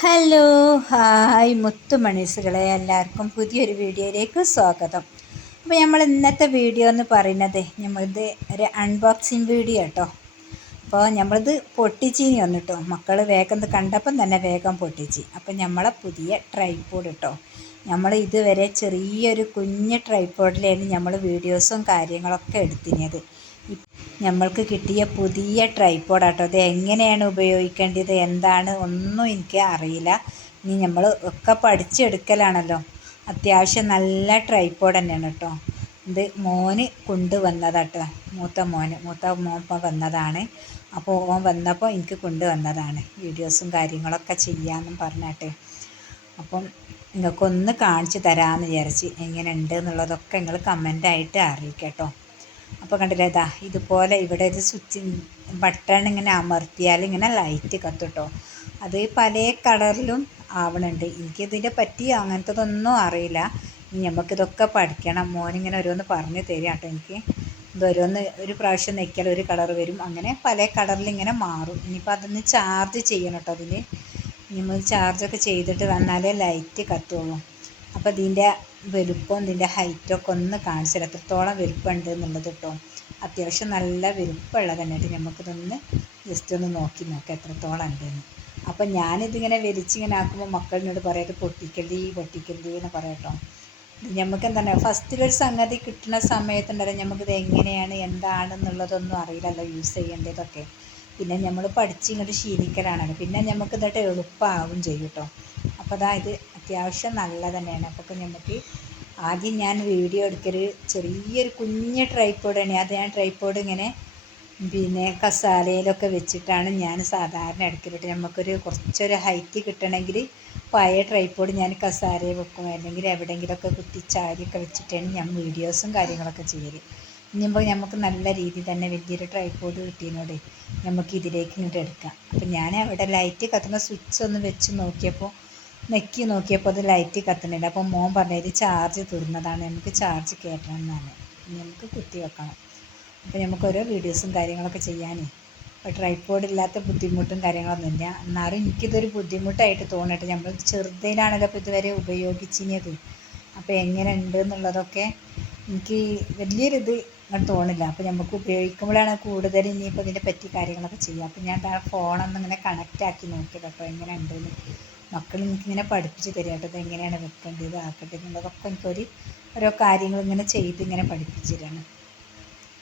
Hello hi മുത്തുമണീസുകളെ, എല്ലാവർക്കും പുതിയൊരു വീഡിയോയിലേക്ക് സ്വാഗതം. അപ്പോൾ നമ്മൾ ഇന്നത്തെ വീഡിയോ എന്ന് പറയുന്നത് നമ്മളിത് ഒരു അൺബോക്സിങ് വീഡിയോ കേട്ടോ. അപ്പോൾ നമ്മളിത് പൊട്ടിച്ചീനി വന്നിട്ടോ, മക്കൾ വേഗം ഇത് കണ്ടപ്പം തന്നെ വേഗം പൊട്ടിച്ച്. അപ്പോൾ നമ്മളെ പുതിയ ട്രൈപോഡ് കേട്ടോ. നമ്മൾ ഇതുവരെ ചെറിയൊരു കുഞ്ഞ് ട്രൈപോഡിലായിരുന്നു നമ്മൾ വീഡിയോസും കാര്യങ്ങളൊക്കെ എടുത്തിനത്. നമ്മൾക്ക് കിട്ടിയ പുതിയ ട്രൈപോഡാട്ടോ. അത് എങ്ങനെയാണ് ഉപയോഗിക്കേണ്ടത് എന്താണ് ഒന്നും എനിക്ക് അറിയില്ല. ഇനി നമ്മൾ ഒക്കെ പഠിച്ചെടുക്കലാണല്ലോ. അത്യാവശ്യം നല്ല ട്രൈപോഡ് തന്നെയാണ് കേട്ടോ. ഇത് മോന് കൊണ്ടുവന്നതാട്ടോ, മൂത്ത മോൻ വന്നതാണ്. അപ്പോൾ ഓൻ വന്നപ്പോൾ എനിക്ക് കൊണ്ടുവന്നതാണ്, വീഡിയോസും കാര്യങ്ങളൊക്കെ ചെയ്യാമെന്നും പറഞ്ഞിട്ട്. അപ്പം നിങ്ങൾക്കൊന്ന് കാണിച്ചു തരാമെന്ന് വിചാരിച്ച്. എങ്ങനെ ഉണ്ട് എന്നുള്ളതൊക്കെ നിങ്ങൾ കമൻ്റായിട്ട് അറിയിക്കട്ടോ. അപ്പോൾ കണ്ടില്ലേ, ഇതാ ഇതുപോലെ ഇവിടെ ഒരു സ്വിച്ച് ബട്ടൺ ഇങ്ങനെ അമർത്തിയാൽ ഇങ്ങനെ ലൈറ്റ് കത്തുട്ടോ. അത് പല കളറിലും ആവണുണ്ട്. എനിക്കിതിനെ പറ്റി അങ്ങനത്തതൊന്നും അറിയില്ല. നമുക്കിതൊക്കെ പഠിക്കണം. മോനിങ്ങനെ ഓരോന്ന് പറഞ്ഞു തരിക കേട്ടോ. എനിക്ക് ഇതൊരോന്ന് ഒരു പ്രാവശ്യം നെക്കിയാൽ ഒരു കളർ വരും, അങ്ങനെ പല കളറിൽ ഇങ്ങനെ മാറും. ഇനിയിപ്പോൾ അതൊന്ന് ചാർജ് ചെയ്യണം കേട്ടോ. അതിൽ നമ്മൾ ചാർജൊക്കെ ചെയ്തിട്ട് വന്നാലേ ലൈറ്റ് കത്തുള്ളൂ. അപ്പോൾ ഇതിൻ്റെ വലുപ്പം ഇതിൻ്റെ ഹൈറ്റൊക്കെ ഒന്ന് കാണിച്ചു തരാം, എത്രത്തോളം വലുപ്പമുണ്ട് എന്നുള്ളത് കേട്ടോ. അത്യാവശ്യം നല്ല വലുപ്പമുള്ളത് തന്നെയായിട്ട് നമുക്കിതൊന്ന് ജസ്റ്റ് ഒന്ന് നോക്കാം എത്രത്തോളം ഉണ്ടെന്ന്. അപ്പം ഞാനിതിങ്ങനെ വലിച്ചിങ്ങനെ ആക്കുമ്പോൾ മക്കളിനോട് പറയാം, പൊട്ടിക്കരുത് എന്ന് പറയാം കേട്ടോ. നമുക്ക് എന്താണ് ഫസ്റ്റിലൊരു സംഗതി കിട്ടുന്ന സമയത്തുണ്ടല്ലോ, നമുക്കിത് എങ്ങനെയാണ് എന്താണെന്നുള്ളതൊന്നും അറിയില്ലല്ലോ യൂസ് ചെയ്യേണ്ടതൊക്കെ. പിന്നെ നമ്മൾ പഠിച്ചിങ്ങോട്ട് ശീലിക്കലാണല്ലോ, പിന്നെ നമുക്ക് ഇതായിട്ട് എളുപ്പമാവും ചെയ്യും കേട്ടോ. അപ്പോൾ അതായത് അത്യാവശ്യം നല്ല തന്നെയാണ്. അപ്പോൾ നമുക്ക് ആദ്യം ഞാൻ വീഡിയോ എടുക്കൽ ചെറിയൊരു കുഞ്ഞ് ട്രൈപോഡാണ്. അത് ഞാൻ ട്രൈപോഡ് ഇങ്ങനെ കസാലയിലൊക്കെ വെച്ചിട്ടാണ് ഞാൻ സാധാരണ എടുക്കലിട്ട്. നമുക്കൊരു കുറച്ചൊരു ഹൈറ്റ് കിട്ടണമെങ്കിൽ പഴയ ട്രൈപോഡ് ഞാൻ കസാലയിൽ വെക്കും, അല്ലെങ്കിൽ എവിടെയെങ്കിലുമൊക്കെ കുത്തിച്ചാരിയൊക്കെ വെച്ചിട്ടാണ് ഞാൻ വീഡിയോസും കാര്യങ്ങളൊക്കെ ചെയ്യൽ. ഇനിയിപ്പോൾ നമുക്ക് നല്ല രീതിയിൽ തന്നെ വലിയൊരു ട്രൈപോഡ് കിട്ടിയതിനോട് നമുക്ക് ഇതിലേക്ക് ഇങ്ങോട്ട് എടുക്കാം. അപ്പം ഞാൻ അവിടെ ലൈറ്റ് കത്തുന്ന സ്വിച്ച് ഒന്ന് വെച്ച് നോക്കിയപ്പോൾ അത് ലൈറ്റ് കത്തുന്നില്ല. അപ്പോൾ മോൻ പറഞ്ഞത് ചാർജ് തീർന്നതാണ്, നമുക്ക് ചാർജ് കയറ്റണം എന്നാണ്. നമുക്ക് കുത്തി വെക്കണം. അപ്പോൾ നമുക്ക് ഓരോ വീഡിയോസും കാര്യങ്ങളൊക്കെ ചെയ്യാനേ. അപ്പോൾ ട്രൈപോഡ് ഇല്ലാത്ത ബുദ്ധിമുട്ടും കാര്യങ്ങളൊന്നുമില്ല. എന്നാലും എനിക്കിതൊരു ബുദ്ധിമുട്ടായിട്ട് തോന്നിയിട്ട്, നമ്മൾ ചെറുതിലാണല്ലോ അപ്പോൾ ഇതുവരെ ഉപയോഗിച്ചിരുന്നത്. അപ്പോൾ എങ്ങനെ ഉണ്ട് എന്നുള്ളതൊക്കെ എനിക്ക് വലിയൊരിത് അങ്ങനെ തോന്നില്ല. അപ്പോൾ നമുക്ക് ഉപയോഗിക്കുമ്പോഴാണ് കൂടുതൽ ഇനിയിപ്പോൾ ഇതിനെ പറ്റി കാര്യങ്ങളൊക്കെ ചെയ്യുക. അപ്പോൾ ഞാൻ ആ ഫോണൊന്ന് ഇങ്ങനെ കണക്റ്റാക്കി നോക്കിയത് കേട്ടോ, എങ്ങനെ ഉണ്ടെന്ന്. മക്കൾ എനിക്കിങ്ങനെ പഠിപ്പിച്ച് തരിക കേട്ടോ, ഇത് എങ്ങനെയാണ് വെക്കേണ്ടത് ആക്കേണ്ടത് എന്നുള്ളതൊക്കെ എനിക്കൊരു ഓരോ കാര്യങ്ങൾ ഇങ്ങനെ ചെയ്ത് ഇങ്ങനെ പഠിപ്പിച്ചു തരാണ്.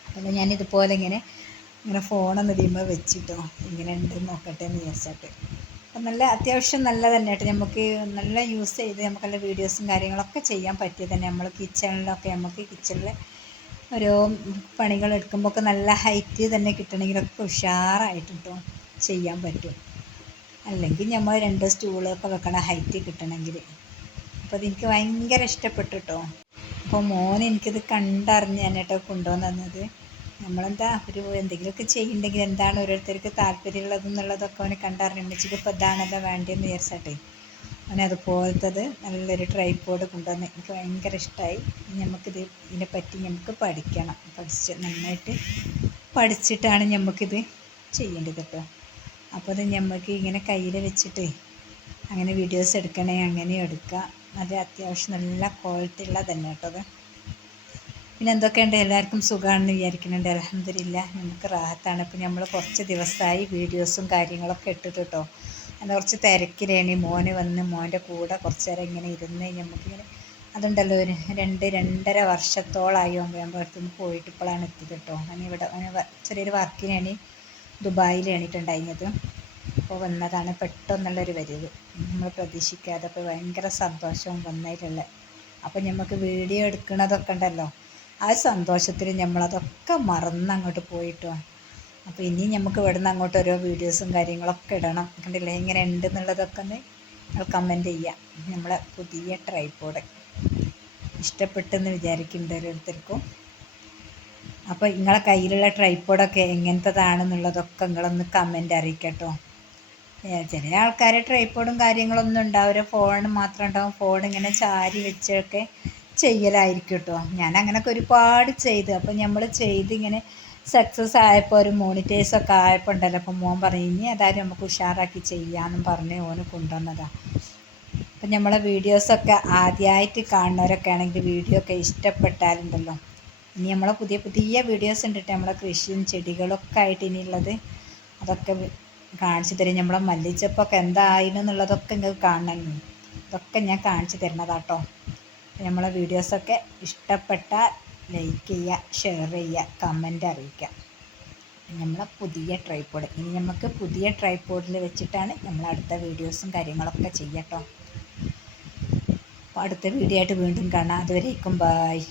അപ്പോൾ ഞാനിതുപോലെ ഇങ്ങനെ ഫോണൊന്ന് ഇതിന്മേൽ വെച്ചിട്ടോ ഇങ്ങനെ ഉണ്ടെന്ന് നോക്കട്ടെ എന്ന് വിചാരിച്ചിട്ട്. അപ്പം നല്ല അത്യാവശ്യം നല്ല തന്നെ കേട്ടോ. നമുക്ക് നല്ല യൂസ് ചെയ്ത് നമുക്ക് നല്ല വീഡിയോസും കാര്യങ്ങളൊക്കെ ചെയ്യാൻ പറ്റിയത് തന്നെ. നമ്മൾ കിച്ചണിൽ ഓരോ പണികൾ എടുക്കുമ്പോൾ ഒക്കെ നല്ല ഹൈറ്റ് തന്നെ കിട്ടണമെങ്കിലൊക്കെ ഉഷാറായിട്ട് കേട്ടോ ചെയ്യാൻ പറ്റും. അല്ലെങ്കിൽ നമ്മൾ 2 സ്റ്റൂളൊക്കെ വെക്കണ ഹൈറ്റ് കിട്ടണമെങ്കിൽ. അപ്പോൾ അതെനിക്ക് ഭയങ്കര ഇഷ്ടപ്പെട്ടു കേട്ടോ. അപ്പോൾ മോൻ എനിക്കിത് കണ്ടറിഞ്ഞ് തന്നെ കേട്ടോ കൊണ്ടുവന്നത്. നമ്മളെന്താ എന്തെങ്കിലുമൊക്കെ ചെയ്യുന്നുണ്ടെങ്കിൽ എന്താണ് ഓരോരുത്തർക്ക് താല്പര്യമുള്ളതെന്നുള്ളതൊക്കെ അവനെ കണ്ടറിഞ്ഞ് ഉമ്മച്ചിക്ക് ഇപ്പോൾ ഇതാണല്ലോ വേണ്ടതെന്ന് വിചാരിച്ചിട്ടെ അവനെ അതുപോലത്തത് നല്ലൊരു ട്രൈപോഡ് കൊണ്ടുവന്ന് എനിക്ക് ഭയങ്കര ഇഷ്ടമായി. ഇതിനെപ്പറ്റി നമുക്ക് പഠിക്കണം. നന്നായിട്ട് പഠിച്ചിട്ടാണ് നമുക്കിത് ചെയ്യേണ്ടത് കേട്ടോ. അപ്പോൾ അത് നമുക്ക് ഇങ്ങനെ കയ്യിൽ വെച്ചിട്ട് അങ്ങനെ വീഡിയോസ് എടുക്കണേ അങ്ങനെ എടുക്കാം. അത് അത്യാവശ്യം നല്ല ക്വാളിറ്റി ഉള്ളത് തന്നെ കേട്ടോ അത്. പിന്നെ എന്തൊക്കെയുണ്ട്, എല്ലാവർക്കും സുഖമാണെന്ന് വിചാരിക്കുന്നുണ്ട്. അൽഹംദുലില്ലാ നമുക്ക് റാഹത്താണ്. ഇപ്പോൾ നമ്മൾ കുറച്ച് ദിവസമായി വീഡിയോസും കാര്യങ്ങളൊക്കെ ഇട്ടിട്ട് കേട്ടോ. അത് കുറച്ച് തിരക്കിലാണ്. മോന് വന്ന് മോൻ്റെ കൂടെ കുറച്ച് നേരം ഇങ്ങനെ ഇരുന്ന് നമുക്കിങ്ങനെ അതുണ്ടല്ലോ ഒരു 2-2.5 വർഷത്തോളമായി നമ്മുടെ അടുത്തുനിന്ന് പോയിട്ട് ഇപ്പോഴാണ് എത്തിയത് കേട്ടോ. ഇവിടെ ചെറിയൊരു വർക്കിനാണ് ദുബായിൽ എണീറ്റുണ്ടായിരുന്നത്. അപ്പോൾ വന്നതാണ് പെട്ടെന്നുള്ളൊരു വരവ്, നമ്മൾ പ്രതീക്ഷിക്കാതെ. അപ്പോൾ ഭയങ്കര സന്തോഷവും വന്നതിലുള്ള. അപ്പോൾ നമുക്ക് വീഡിയോ എടുക്കണതൊക്കെ ഉണ്ടല്ലോ, ആ സന്തോഷത്തിൽ നമ്മളതൊക്കെ മറന്ന് അങ്ങോട്ട് പോയിട്ടോ. അപ്പോൾ ഇനി നമുക്ക് ഇവിടെ നിന്ന് അങ്ങോട്ട് ഓരോ വീഡിയോസും കാര്യങ്ങളൊക്കെ ഇടണം. കണ്ടില്ലേ എങ്ങനെ ഉണ്ട് എന്നുള്ളതൊക്കെ ഒന്ന് കമൻറ്റ് ചെയ്യാം. നമ്മളെ പുതിയ ട്രൈപോഡ് ഇഷ്ടപ്പെട്ടെന്ന് വിചാരിക്കുന്നുണ്ട് ഓരോരുത്തർക്കും. അപ്പോൾ നിങ്ങളെ കയ്യിലുള്ള ട്രൈപോഡൊക്കെ എങ്ങനത്തതാണെന്നുള്ളതൊക്കെ നിങ്ങളൊന്ന് കമൻറ്റ് അറിയിക്കട്ടോ. ചില ആൾക്കാർ ട്രൈപോഡും കാര്യങ്ങളൊന്നും ഉണ്ടാവില്ല, ഫോൺ മാത്രം ഉണ്ടാവും. ഫോൺ ഇങ്ങനെ ചാരി വെച്ചൊക്കെ ചെയ്യലായിരിക്കും കേട്ടോ. ഞാൻ അങ്ങനെയൊക്കെ ഒരുപാട് ചെയ്ത്. അപ്പോൾ നമ്മൾ ചെയ്ത് ഇങ്ങനെ സക്സസ് ആയപ്പോൾ ഒരു മോണിറ്റൈസൊക്കെ ആയപ്പോൾ ഉണ്ടല്ലോ, അപ്പം മോൻ പറയും ഇനി ഏതായാലും നമുക്ക് ഉഷാറാക്കി ചെയ്യാമെന്നും പറഞ്ഞ് ഓന് കൊണ്ടുവന്നതാണ്. അപ്പം നമ്മളെ വീഡിയോസൊക്കെ ആദ്യമായിട്ട് കാണുന്നവരൊക്കെ ആണെങ്കിൽ വീഡിയോ ഒക്കെ ഇഷ്ടപ്പെട്ടാലുണ്ടല്ലോ, ഇനി നമ്മളെ പുതിയ പുതിയ വീഡിയോസ് ഉണ്ട് നമ്മളെ കൃഷിയും ചെടികളൊക്കെ ആയിട്ട് ഇനിയുള്ളത്, അതൊക്കെ കാണിച്ചു തരും. നമ്മളെ മല്ലിച്ചപ്പൊക്കെ എന്തായിരുന്നു എന്നുള്ളതൊക്കെ നിങ്ങൾക്ക് കാണണം. അതൊക്കെ ഞാൻ കാണിച്ചു തരുന്നതാട്ടോ. നമ്മളെ വീഡിയോസൊക്കെ ഇഷ്ടപ്പെട്ടാൽ ലൈക്ക് ചെയ്യുക, ഷെയർ ചെയ്യുക, കമൻ്റ് അറിയിക്കുക. നമ്മളെ പുതിയ ട്രൈപോഡ്, ഇനി നമുക്ക് പുതിയ ട്രൈപോഡിൽ വെച്ചിട്ടാണ് നമ്മൾ അടുത്ത വീഡിയോസും കാര്യങ്ങളൊക്കെ ചെയ്യട്ടോ. അപ്പോൾ അടുത്ത വീഡിയോ ആയിട്ട് വീണ്ടും കാണാം. അതുവരേക്കും ബായ്.